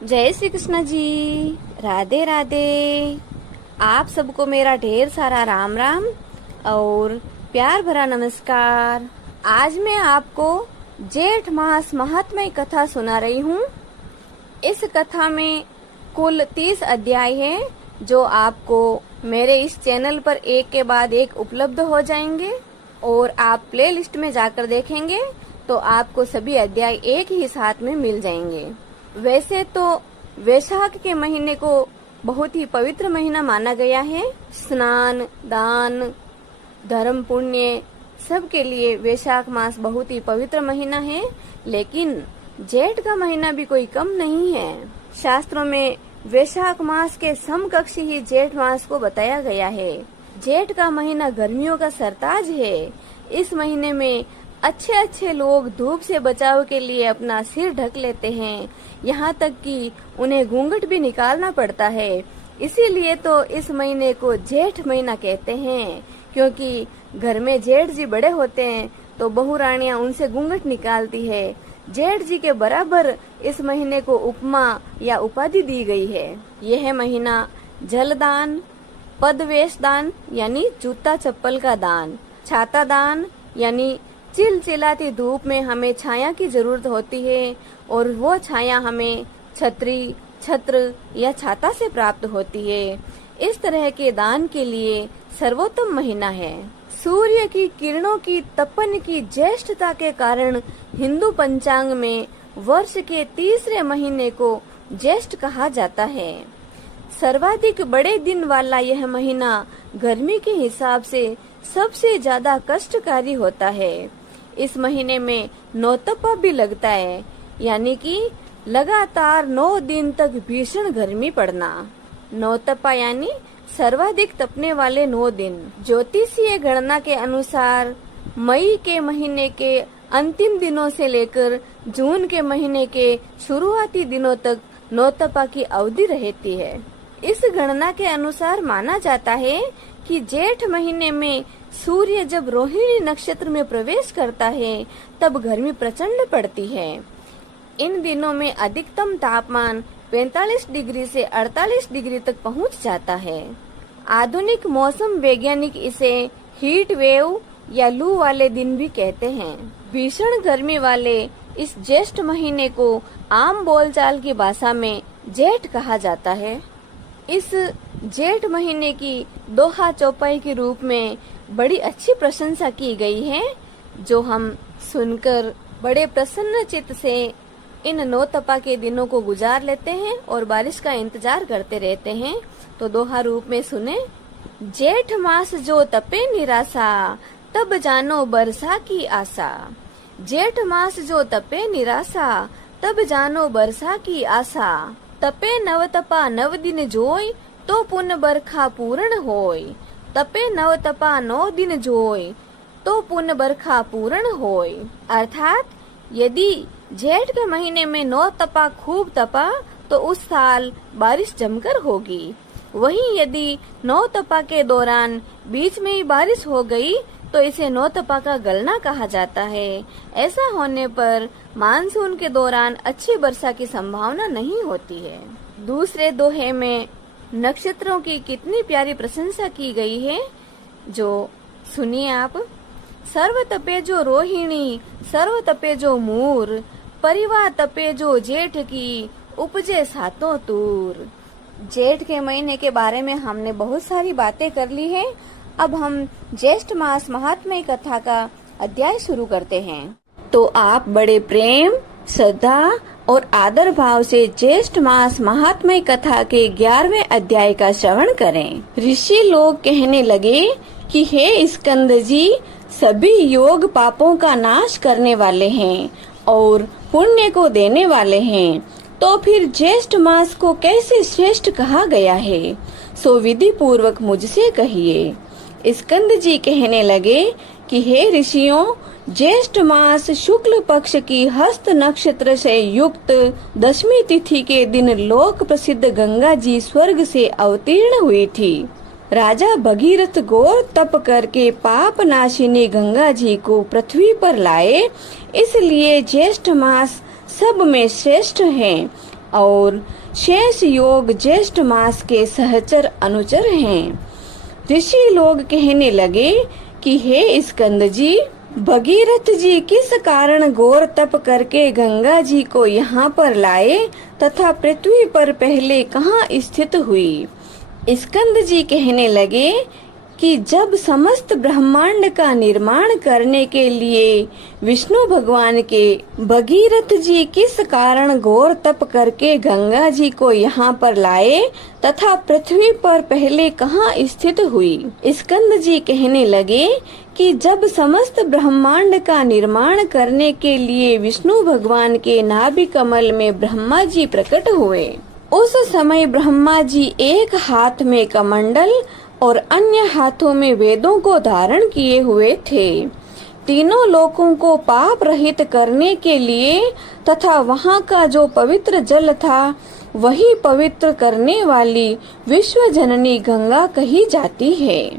जय श्री कृष्ण जी। राधे राधे। आप सबको मेरा ढेर सारा राम राम और प्यार भरा नमस्कार। आज मैं आपको जेठ मास महात्म्य कथा सुना रही हूँ। इस कथा में कुल 30 अध्याय हैं जो आपको मेरे इस चैनल पर एक के बाद एक उपलब्ध हो जाएंगे और आप प्लेलिस्ट में जाकर देखेंगे तो आपको सभी अध्याय एक ही साथ में मिल जाएंगे। वैसे तो वैशाख के महीने को बहुत ही पवित्र महीना माना गया है। स्नान, दान, धर्म, पुण्य सब के लिए वैशाख मास बहुत ही पवित्र महीना है। लेकिन जेठ का महीना भी कोई कम नहीं है। शास्त्रों में वैशाख मास के समकक्षी ही जेठ मास को बताया गया है। जेठ का महीना गर्मियों का सरताज है। इस महीने में अच्छे अच्छे लोग धूप से बचाव के लिए अपना सिर ढक लेते हैं, यहाँ तक कि उन्हें घूंघट भी निकालना पड़ता है। इसीलिए तो इस महीने को जेठ महीना कहते हैं, क्योंकि घर में जेठ जी बड़े होते हैं तो बहू रानियां उनसे घूंघट निकालती है। जेठ जी के बराबर इस महीने को उपमा या उपाधि दी गई है। यह महीना जलदान, पदवेश दान यानी जूता चप्पल का दान, छाता दान यानी चिलचिलाती धूप में हमें छाया की जरूरत होती है और वो छाया हमें छतरी, छत्र या छाता से प्राप्त होती है। इस तरह के दान के लिए सर्वोत्तम महीना है। सूर्य की किरणों की तपन की ज्येष्ठता के कारण हिंदू पंचांग में वर्ष के तीसरे महीने को ज्येष्ठ कहा जाता है। सर्वाधिक बड़े दिन वाला यह महीना गर्मी के हिसाब से सबसे ज्यादा कष्टकारी होता है। इस महीने में नौतपा भी लगता है, यानी कि लगातार 9 दिन तक भीषण गर्मी पड़ना। नौतपा यानी सर्वाधिक तपने वाले 9 दिन। ज्योतिषीय गणना के अनुसार मई के महीने के अंतिम दिनों से लेकर जून के महीने के शुरुआती दिनों तक नौतपा की अवधि रहती है। इस गणना के अनुसार माना जाता है कि जेठ महीने में सूर्य जब रोहिणी नक्षत्र में प्रवेश करता है तब गर्मी प्रचंड पड़ती है। इन दिनों में अधिकतम तापमान 45 डिग्री से 48 डिग्री तक पहुंच जाता है। आधुनिक मौसम वैज्ञानिक इसे हीट वेव या लू वाले दिन भी कहते हैं। भीषण गर्मी वाले इस ज्येष्ठ महीने को आम बोलचाल की भाषा में जेठ कहा जाता है। इस जेठ महीने की दोहा चौपाई के रूप में बड़ी अच्छी प्रशंसा की गई है, जो हम सुनकर बड़े प्रसन्न चित्त से इन नौतपा के दिनों को गुजार लेते हैं और बारिश का इंतजार करते रहते हैं। तो दोहा रूप में सुने। जेठ मास जो तपे निराशा, तब जानो बरसा की आशा। जेठ मास जो तपे निराशा, तब जानो बरसा की आशा। तपे नव तपा 9 दिन जोय, तो पुन बरखा पूर्ण होय। तपे नव तपा 9 दिन जोय, तो पुन बरखा पूर्ण होय। अर्थात यदि जेठ के महीने में 9 तपा खूब तपा तो उस साल बारिश जमकर होगी। वहीं यदि 9 तपा के दौरान बीच में ही बारिश हो गई तो इसे 9 तपा का गलना कहा जाता है। ऐसा होने पर मानसून के दौरान अच्छी वर्षा की संभावना नहीं होती है। दूसरे दोहे में नक्षत्रों की कितनी प्यारी प्रशंसा की गई है, जो सुनिए आप। सर्व तपे जो रोहिणी, सर्व तपे जो मूर, परिवार तपे जो जेठ की, उपजे सातों तूर। जेठ के महीने के बारे में हमने बहुत सारी बातें कर ली है। अब हम ज्येष्ठ मास महात्म्य कथा का अध्याय शुरू करते हैं। तो आप बड़े प्रेम, श्रद्धा और आदर भाव से ज्येष्ठ मास महात्म्य कथा के 11वें अध्याय का श्रवण करें। ऋषि लोग कहने लगे कि हे स्कंद जी, सभी योग पापों का नाश करने वाले हैं और पुण्य को देने वाले हैं, तो फिर ज्येष्ठ मास को कैसे श्रेष्ठ कहा गया है, सो विधि पूर्वक मुझसे कहिए। स्कंद जी कहने लगे कि हे ऋषियों, ज्येष्ठ मास शुक्ल पक्ष की हस्त नक्षत्र से युक्त 10वीं तिथि के दिन लोक प्रसिद्ध गंगा जी स्वर्ग से अवतीर्ण हुई थी। राजा भगीरथ घोर तप करके पाप नाशिनी गंगा जी को पृथ्वी पर लाए, इसलिए ज्येष्ठ मास सब में श्रेष्ठ है और शेष योग ज्येष्ठ मास के सहचर अनुचर हैं। ऋषि लोग कहने लगे कि हे स्कंद जी, भगीरथ जी किस कारण घोर तप करके गंगा जी को यहाँ पर लाए तथा पृथ्वी पर पहले कहाँ स्थित हुई। स्कंद जी कहने लगे कि जब समस्त ब्रह्मांड का निर्माण करने के लिए विष्णु भगवान के भगीरथ जी किस कारण घोर तप करके गंगा जी को यहाँ पर लाए तथा पृथ्वी पर पहले कहाँ स्थित हुई। स्कंद जी कहने लगे कि जब समस्त ब्रह्मांड का निर्माण करने के लिए विष्णु भगवान के नाभि कमल में ब्रह्मा जी प्रकट हुए, उस समय ब्रह्मा जी एक हाथ में कमंडल और अन्य हाथों में वेदों को धारण किए हुए थे। तीनों लोकों को पाप रहित करने के लिए तथा वहाँ का जो पवित्र जल था वही पवित्र करने वाली विश्व जननी गंगा कही जाती है।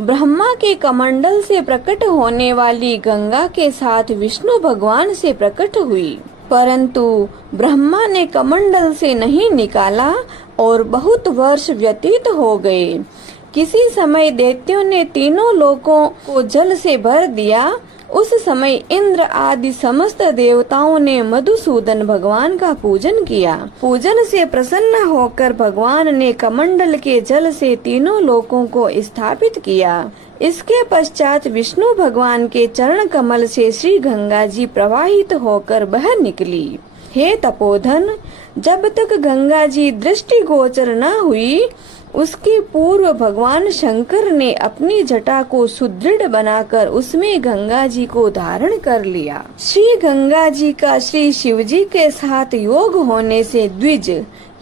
ब्रह्मा के कमंडल से प्रकट होने वाली गंगा के साथ विष्णु भगवान से प्रकट हुई, परंतु ब्रह्मा ने कमंडल से नहीं निकाला और बहुत वर्ष व्यतीत हो गए। किसी समय दैत्यों ने तीनों लोकों को जल से भर दिया। उस समय इंद्र आदि समस्त देवताओं ने मधुसूदन भगवान का पूजन किया। पूजन से प्रसन्न होकर भगवान ने कमंडल के जल से तीनों लोकों को स्थापित किया। इसके पश्चात विष्णु भगवान के चरण कमल से श्री गंगा जी प्रवाहित होकर बह निकली। हे तपोधन, जब तक गंगा जी दृष्टि गोचर न हुई उसके पूर्व भगवान शंकर ने अपनी जटा को सुदृढ़ बनाकर उसमें गंगा जी को धारण कर लिया। श्री गंगा जी का श्री शिव जी के साथ योग होने से द्विज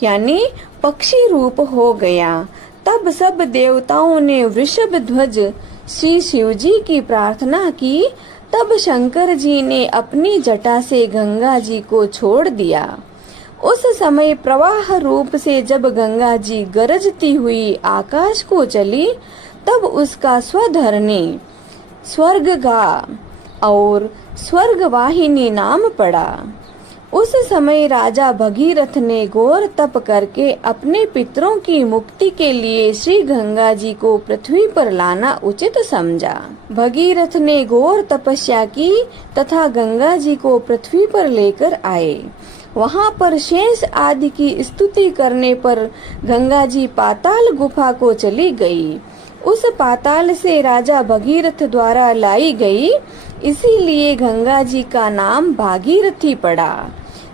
यानी पक्षी रूप हो गया। तब सब देवताओं ने वृषभ ध्वज श्री शिव जी की प्रार्थना की। तब शंकर जी ने अपनी जटा से गंगा जी को छोड़ दिया। उस समय प्रवाह रूप से जब गंगा जी गरजती हुई आकाश को चली, तब उसका स्वधरणी स्वर्गगा और स्वर्गवाहिनी नाम पड़ा। उस समय राजा भगीरथ ने घोर तप करके अपने पितरों की मुक्ति के लिए श्री गंगा जी को पृथ्वी पर लाना उचित समझा। भगीरथ ने घोर तपस्या की तथा गंगा जी को पृथ्वी पर लेकर आए। वहाँ पर शेष आदि की स्तुति करने पर गंगा जी पाताल गुफा को चली गई। उस पाताल से राजा भगीरथ द्वारा लाई गई, इसीलिए गंगा जी का नाम भागीरथी पड़ा।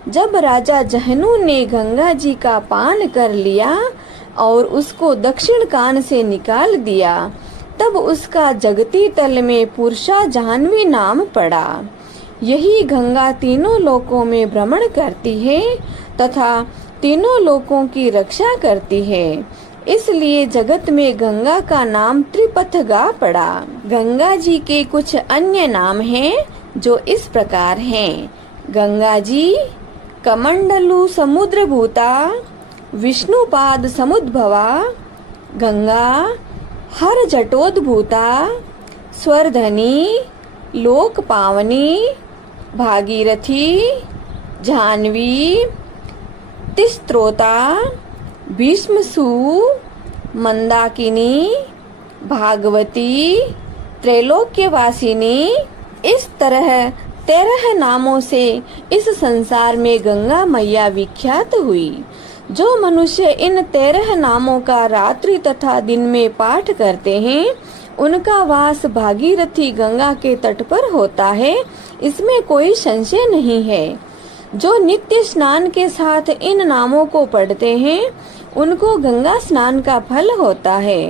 जब राजा जहनु ने गंगा जी का पान कर लिया और उसको दक्षिण कान से निकाल दिया, तब उसका जगती तल में पुरुषा जाह्नवी नाम पड़ा। यही गंगा तीनों लोकों में भ्रमण करती है तथा तीनों लोकों की रक्षा करती है, इसलिए जगत में गंगा का नाम त्रिपथगा पड़ा। गंगा जी के कुछ अन्य नाम हैं जो इस प्रकार हैं। गंगा जी कमंडलु समुद्र भूता, विष्णुपाद समुद्भवा, गंगा हर जटोद्भूता, स्वरधनी, लोक पावनी, भागीरथी, जाह्नवी, तिस्त्रोता, भीष्मसु, मंदाकिनी, भागवती, त्रैलोक्यवासिनी, इस तरह 13 नामों से इस संसार में गंगा मैया विख्यात हुई। जो मनुष्य इन 13 नामों का रात्रि तथा दिन में पाठ करते हैं, उनका वास भागीरथी गंगा के तट पर होता है, इसमें कोई संशय नहीं है। जो नित्य स्नान के साथ इन नामों को पढ़ते हैं, उनको गंगा स्नान का फल होता है।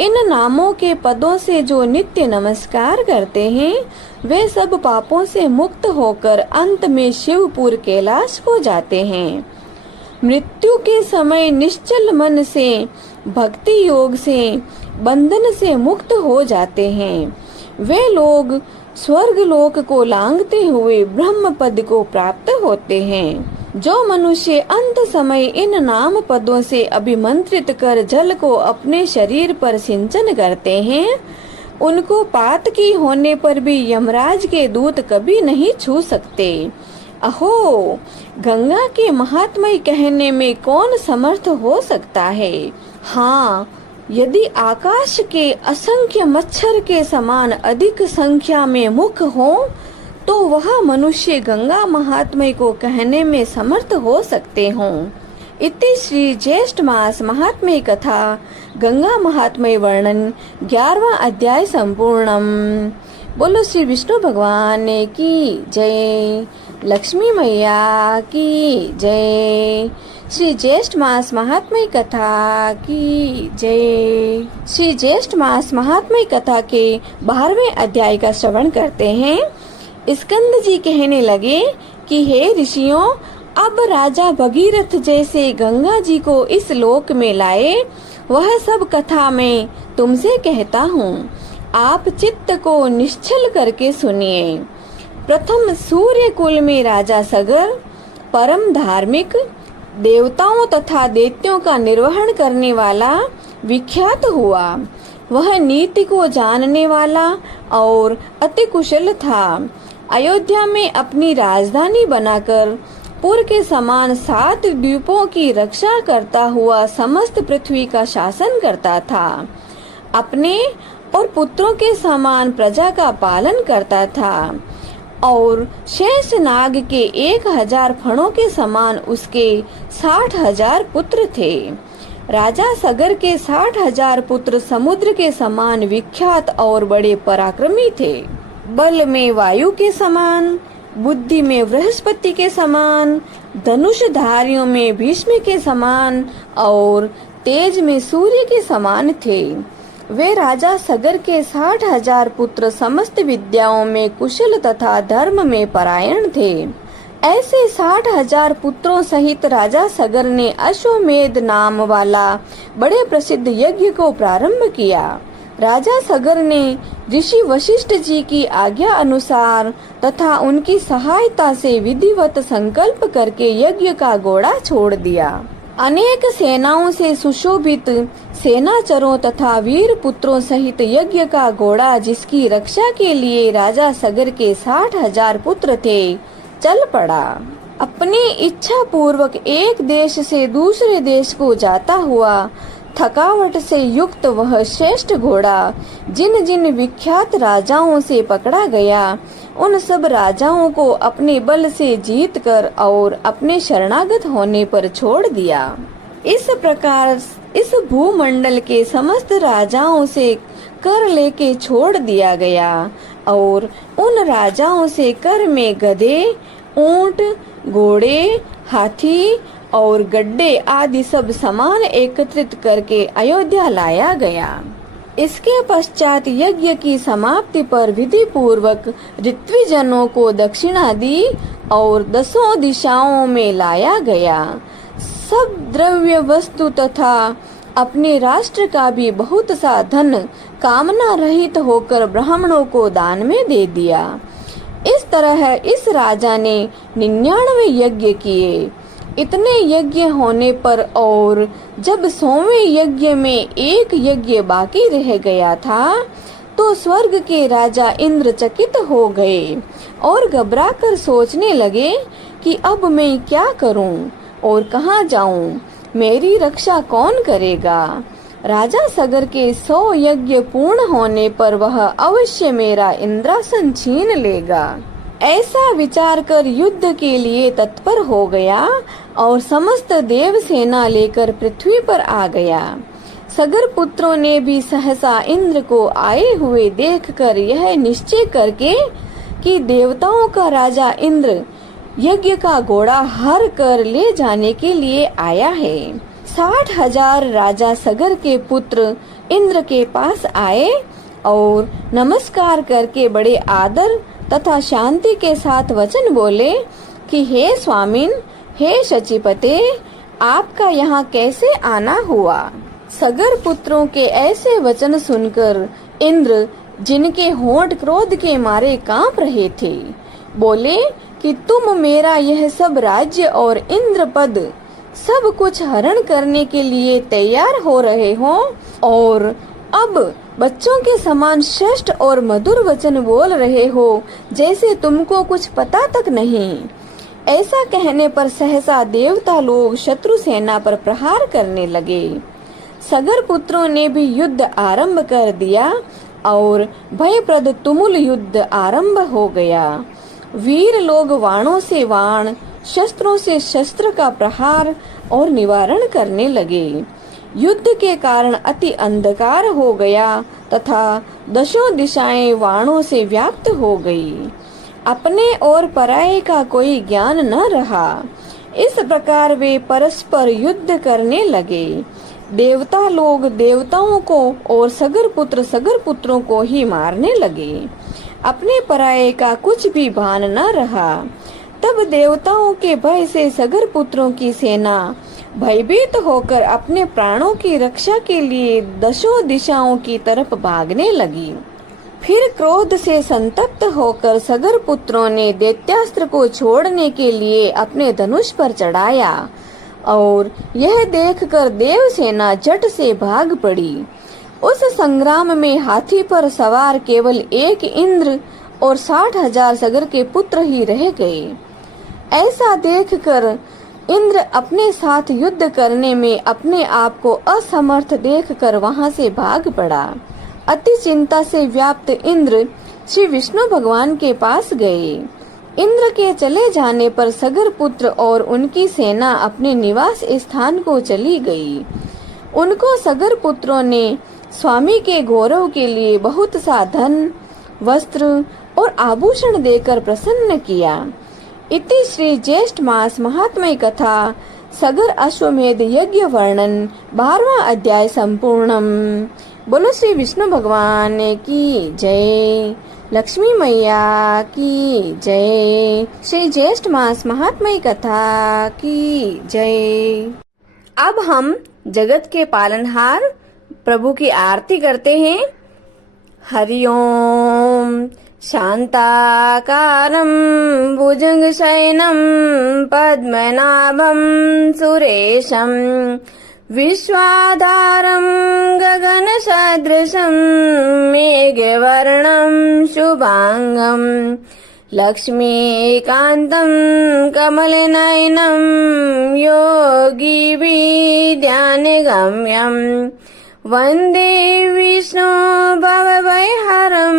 इन नामों के पदों से जो नित्य नमस्कार करते हैं, वे सब पापों से मुक्त होकर अंत में शिवपुर कैलाश को जाते हैं। मृत्यु के समय निश्चल मन से भक्ति योग से बंधन से मुक्त हो जाते हैं। वे लोग स्वर्ग लोक को लांघते हुए ब्रह्म पद को प्राप्त होते हैं। जो मनुष्य अंत समय इन नाम पदों से अभिमंत्रित कर जल को अपने शरीर पर सिंचन करते हैं, उनको पातकी होने पर भी यमराज के दूत कभी नहीं छू सकते। अहो, गंगा के महात्म्य कहने में कौन समर्थ हो सकता है। हाँ, यदि आकाश के असंख्य मच्छर के समान अधिक संख्या में मुख हो तो वह मनुष्य गंगा महात्म्य को कहने में समर्थ हो सकते हों। इति श्री ज्येष्ठ मास महात्म्य कथा गंगा महात्म्य वर्णन 11वां अध्याय संपूर्णम। बोलो श्री विष्णु भगवान की जय, लक्ष्मी मैया की जय, श्री ज्येष्ठ मास महात्म्य कथा की जय। श्री ज्येष्ठ मास महात्म्य कथा के 12वें अध्याय का श्रवण करते हैं। स्कंद जी कहने लगे कि हे ऋषियों, अब राजा भगीरथ जैसे गंगा जी को इस लोक में लाए, वह सब कथा मैं तुमसे कहता हूँ। आप चित्त को निश्चल करके सुनिए। प्रथम सूर्य कुल में राजा सगर परम धार्मिक, देवताओं तथा दैत्यों का निर्वहन करने वाला विख्यात हुआ। वह नीति को जानने वाला और अति कुशल था। अयोध्या में अपनी राजधानी बनाकर पुर के समान 7 द्वीपों की रक्षा करता हुआ समस्त पृथ्वी का शासन करता था। अपने और पुत्रों के समान प्रजा का पालन करता था और शेष नाग के 1000 फणों के समान उसके 60,000 पुत्र थे। राजा सगर के 60,000 पुत्र समुद्र के समान विख्यात और बड़े पराक्रमी थे। बल में वायु के समान, बुद्धि में बृहस्पति के समान, धनुषधारियों में भीष्म के समान और तेज में सूर्य के समान थे। वे राजा सगर के 60,000 पुत्र समस्त विद्याओं में कुशल तथा धर्म में परायण थे। ऐसे 60,000 पुत्रों सहित राजा सगर ने अश्वमेध नाम वाला बड़े प्रसिद्ध यज्ञ को प्रारंभ किया। राजा सगर ने ऋषि वशिष्ठ जी की आज्ञा अनुसार तथा उनकी सहायता से विधिवत संकल्प करके यज्ञ का घोड़ा छोड़ दिया। अनेक सेनाओं से सुशोभित सेनाचरों तथा वीर पुत्रों सहित यज्ञ का घोड़ा, जिसकी रक्षा के लिए राजा सगर के 60,000 पुत्र थे, चल पड़ा। अपनी इच्छा पूर्वक एक देश से दूसरे देश को जाता हुआ थकावट से युक्त वह श्रेष्ठ घोड़ा जिन जिन विख्यात राजाओं से पकड़ा गया, उन सब राजाओं को अपने बल से जीतकर और अपने शरणागत होने पर छोड़ दिया। इस प्रकार इस भूमंडल के समस्त राजाओं से कर लेके छोड़ दिया गया और उन राजाओं से कर में गधे, ऊंट, घोड़े, हाथी और गड्ढे आदि सब सामान एकत्रित करके अयोध्या लाया गया। इसके पश्चात यज्ञ की समाप्ति पर विधि पूर्वक ऋत्विजनों को दक्षिणा दी और 10 दिशाओं में लाया गया। सब द्रव्य वस्तु तथा अपने राष्ट्र का भी बहुत सा धन कामना रहित होकर ब्राह्मणों को दान में दे दिया। इस तरह इस राजा ने 99 यज्ञ किए। इतने यज्ञ होने पर और जब 100वें यज्ञ में एक यज्ञ बाकी रह गया था, तो स्वर्ग के राजा इंद्र चकित हो गए और घबराकर सोचने लगे कि अब मैं क्या करूं और कहां जाऊं, मेरी रक्षा कौन करेगा। राजा सगर के 100 यज्ञ पूर्ण होने पर वह अवश्य मेरा इंद्रासन छीन लेगा। ऐसा विचार कर युद्ध के लिए तत्पर हो गया और समस्त देव सेना लेकर पृथ्वी पर आ गया। सगर पुत्रों ने भी सहसा इंद्र को आए हुए देखकर यह निश्चय करके कि देवताओं का राजा इंद्र यज्ञ का घोड़ा हर कर ले जाने के लिए आया है। 60,000 राजा सगर के पुत्र इंद्र के पास आए और नमस्कार करके बड़े आदर तथा शांति के साथ वचन बोले कि हे स्वामिन, हे शचीपते, आपका यहाँ कैसे आना हुआ। सगर पुत्रों के ऐसे वचन सुनकर इंद्र, जिनके होंठ क्रोध के मारे कांप रहे थे, बोले कि तुम मेरा यह सब राज्य और इंद्र पद सब कुछ हरण करने के लिए तैयार हो रहे हो और अब बच्चों के समान श्रेष्ठ और मधुर वचन बोल रहे हो, जैसे तुमको कुछ पता तक नहीं। ऐसा कहने पर सहसा देवता लोग शत्रु सेना पर प्रहार करने लगे। सगर पुत्रों ने भी युद्ध आरंभ कर दिया और भयप्रद तुमुल युद्ध आरंभ हो गया। वीर लोग वाणों से वाण, शस्त्रों से शस्त्र का प्रहार और निवारण करने लगे। युद्ध के कारण अति अंधकार हो गया तथा दशों दिशाएं वाणों से व्याप्त हो गई। अपने और पराये का कोई ज्ञान न रहा। इस प्रकार वे परस्पर युद्ध करने लगे। देवता लोग देवताओं को और सगर पुत्रों को ही मारने लगे। अपने पराये का कुछ भी भान न रहा। तब देवताओं के भय से सगर पुत्रों की सेना भयभीत होकर अपने प्राणों की रक्षा के लिए दशों दिशाओं की तरफ भागने लगी। फिर क्रोध से संतप्त होकर सगर पुत्रों ने दैत्यास्त्र को छोड़ने के लिए अपने धनुष पर चढ़ाया और यह देखकर देव सेना झट से भाग पड़ी। उस संग्राम में हाथी पर सवार केवल एक इंद्र और 60,000 सगर के पुत्र ही रह गए। ऐसा देखकर इंद्र अपने साथ युद्ध करने में अपने आप को असमर्थ देखकर वहां से भाग पड़ा। अति चिंता से व्याप्त इंद्र श्री विष्णु भगवान के पास गए। इंद्र के चले जाने पर सगर पुत्र और उनकी सेना अपने निवास स्थान को चली गई। उनको सगर पुत्रों ने स्वामी के गौरव के लिए बहुत सा धन, वस्त्र और आभूषण देकर प्रसन्न किया। इति श्री ज्येष्ठ मास महात्म्य कथा सगर अश्वमेध यज्ञ वर्णन 12वां अध्याय संपूर्णम। बोलो श्री विष्णु भगवान की जय, लक्ष्मी मैया की जय, श्री ज्येष्ठ मास महात्म्य कथा की जय। अब हम जगत के पालनहार प्रभु की आरती करते हैं। हरि ओम। शांताकारं भुजंगशयनं पद्मनाभं सुरेशं विश्वाधारं गगनसदृशं मेघवर्णं शुभांगं लक्ष्मीकान्तं कमलनयनं योगिभिर्ध्यानगम्यं वन्दे विष्णु भवभयहरं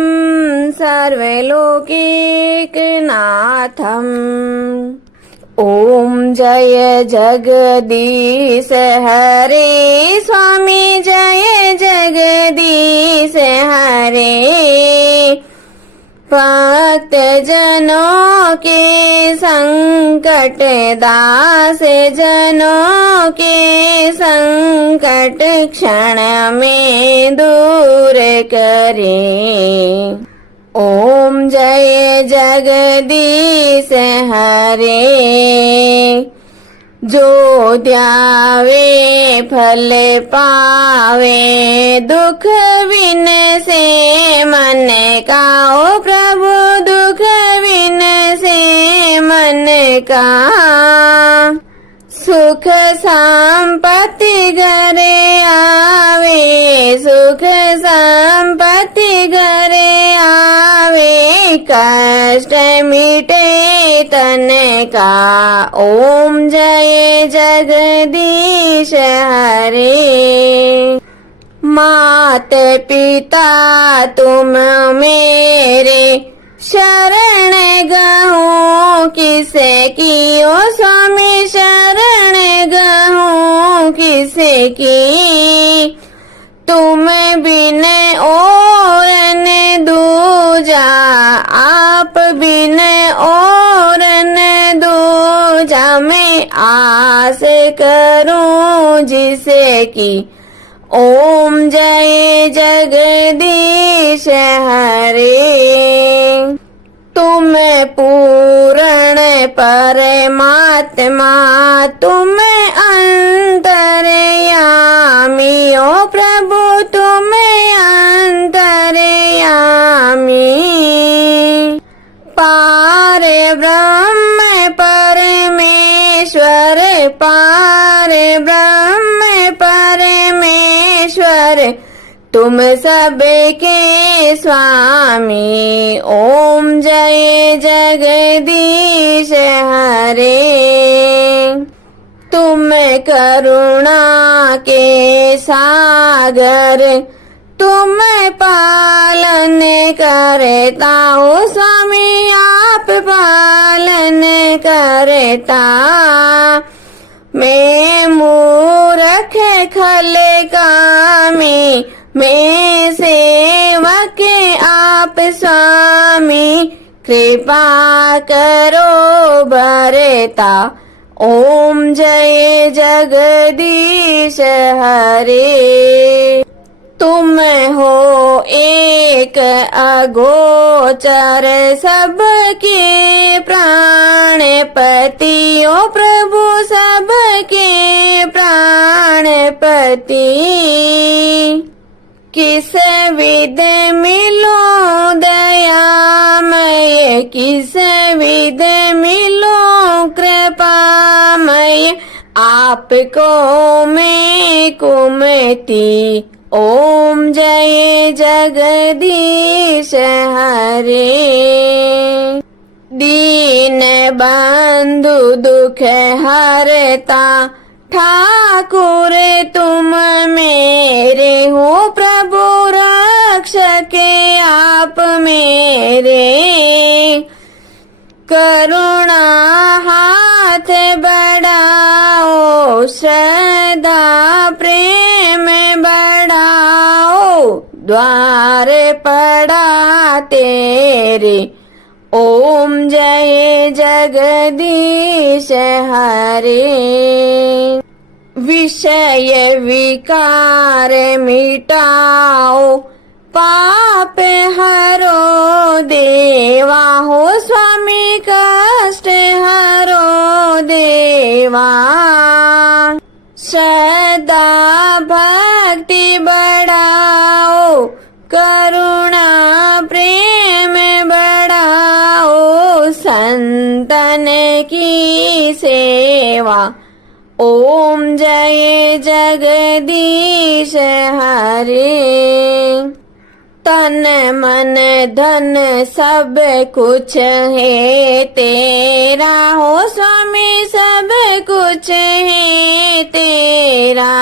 सर्वलोकैकनाथम्। ओम जय जगदीश हरे स्वामी, जय जगदीश हरे। भक्त जनों के संकट, दास जनों के संकट क्षण में दूर करे। ओम जय जगदीश हरे। जो ध्यावे फल पावे, दुख विन से मन का। ओ प्रभु दुख विन से मन का। सुख संपत्ति घरे आवे, सुख संपत्ति घरे आवे। कष्ट मिटे तन का। ओम जय जगदीश हरे। मात पिता तुम मेरे, शरण गहूँ किसे की। ओ स्वामी शरण गहूँ किसे की। तुम बिन और न दूजा, आप बिन और न दूजा। मैं आस करूं जिसे की। ओम जय जगदीश हरे। तुम पूर्ण परमात्मा, तुम अंतर्यामी। ओ प्रभु तुम अंतर्यामी। पार ब्रह्म परमेश्वर, पार ब्रह्म परमेश्वर। तुम सबके स्वामी। ओम जय जगदीश हरे। तुम करुणा के सागर, तुम पालन करता हो स्वामी, आप पालन करता। मैं मूर्ख खल कामी, मैं सेवक आप स्वामी, कृपा करो भरता। ओम जय जगदीश हरे। तुम हो एक अगोचर सबके प्राणपति, ओ प्रभु सबके प्राणपति। किस विध मिलो दयामय, किस विध मिलो कृपामय, आपको मैं कुमति। ओम जय जगदीश हरे। दीन बंधु दुख हरता, ठाकुर तुम मेरे हो, प्रभु रक्षक आप मेरे। करुणा हाथ बढ़ाओ, श्रद्धा प्रेम बढ़ाओ, द्वार पड़ा तेरे। ओम जय जगदीश हरे। विषय विकार मिटाओ, पाप हरो देवा हो स्वामी, कष्ट हरो देवा। श्रद्धा भक्ति बढ़ाओ, करुणा प्रेम बढ़ाओ, संतन की सेवा। ओम जय जगदीश हरे। तन मन धन सब कुछ है तेरा हो स्वामी, सब कुछ है तेरा।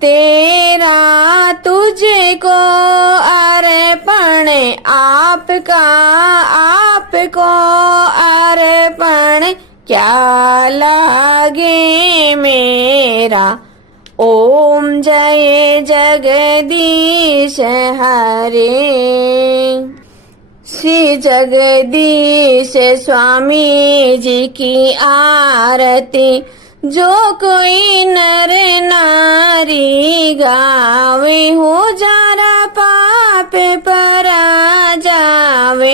तेरा तुझको अर्पण, आपका आपको अर्पण, क्या लागे मेरा। ओम जय जगदीश हरे। श्री जगदीश स्वामी जी की आरती, जो कोई नर नारी गावे, हो जारा पाप परा जावे।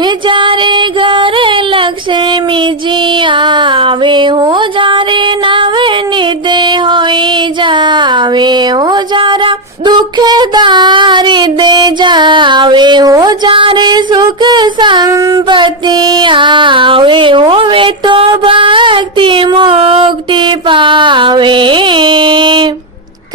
जारे घर लक्ष्मी जी आवे, हो जारे नवनिध होई जावे। हो जारा दुख दारिद्र जावे, हो जारे सुख संपत्ति आवे। होवे तो भक्ति मुक्ति पावे।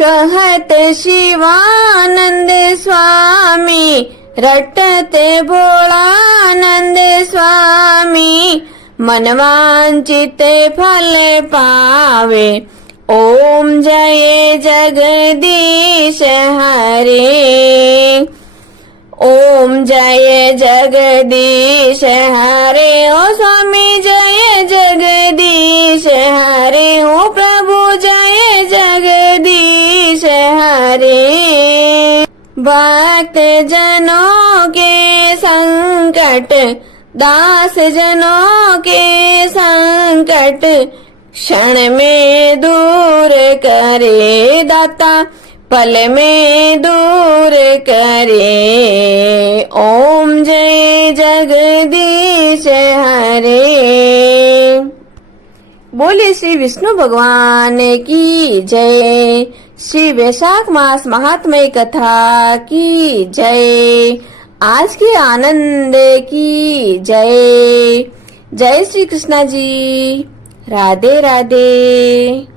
कहत शिवानंद स्वामी, रटते भोलानंद स्वामी, मनवांचित फल पावे। ओम जय जगदीश हरे। ओम जय जगदीश हरे। ओ स्वामी जय जगदीश हरे। ओ प्रभु जय जगदीश हरे। भक्त जनों के संकट, दास जनों के संकट, क्षण में दूर करे दाता, पल में दूर करे। ओम जय जगदीश हरे। बोले श्री विष्णु भगवान की जय। श्री वैशाख मास महात्म्य कथा की जय। आज के आनंद की जय। जय श्री कृष्णा जी। राधे राधे।